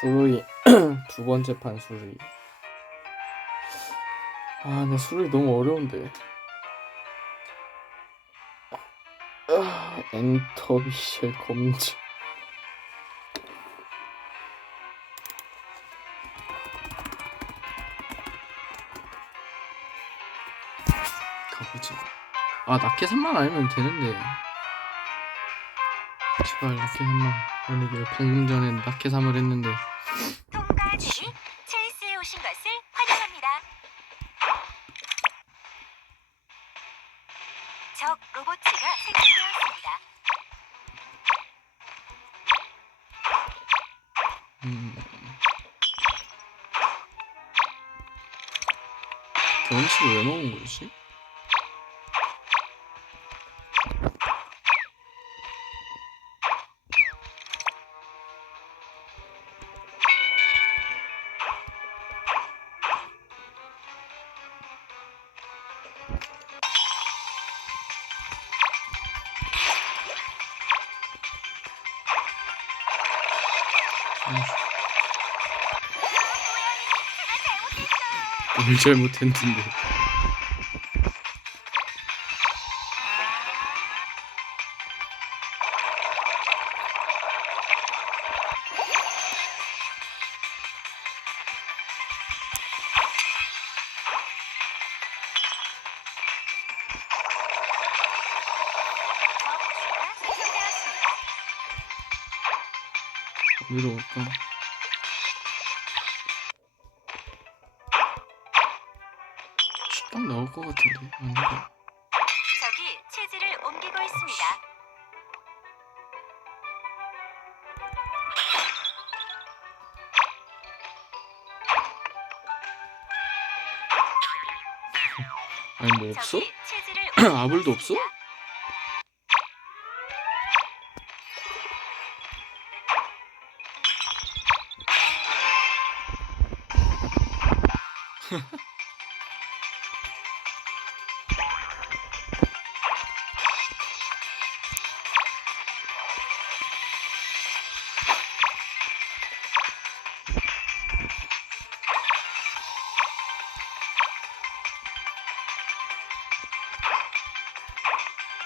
수루이 두 번째 판 수루이. 근데 수루이 너무 어려운데. 엔터비셜 검증. 가보자. 낙해 3만 아니면 되는데. 제발 낙해 3만. 아니 방금 전에 낙해 3을 했는데. 통과 중 체이스에 오신 것을 환영합니다. 적 로봇츠가 생성되었습니다. 경험치를 왜 먹은 거지? 뭘 잘못했는데. 어디로 갈까? 식당 나올 것 같은데. 아닌가? 적이 체지를 옮기고 있습니다. 아니 뭐 없어? 적이 체지를 아블도 없어?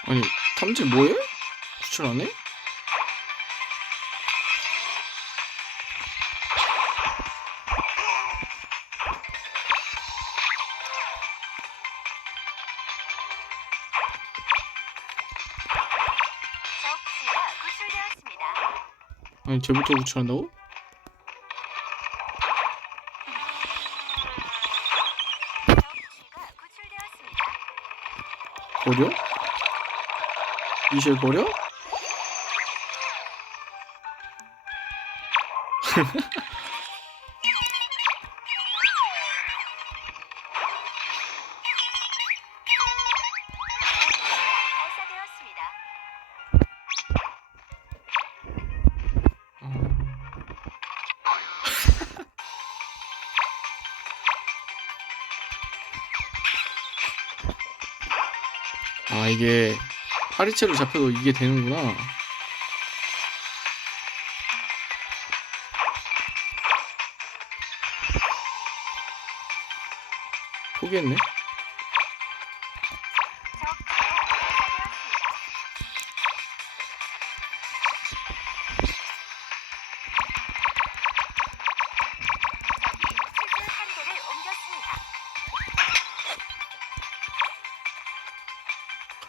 아니 탐지 뭐해? 구출 안 해? 적지가 구출되었습니다. 아니 쟤부터 구출한다고? 적지가 구출되었습니다. 버려? 미셸 버려? 발사되었습니다. 이게 파리채로 잡혀도 이게 되는구나. 포기했네.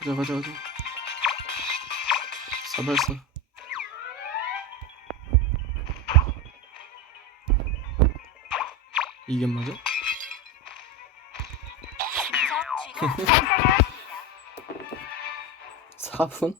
가자. 사발사. 이게 맞아? 4분?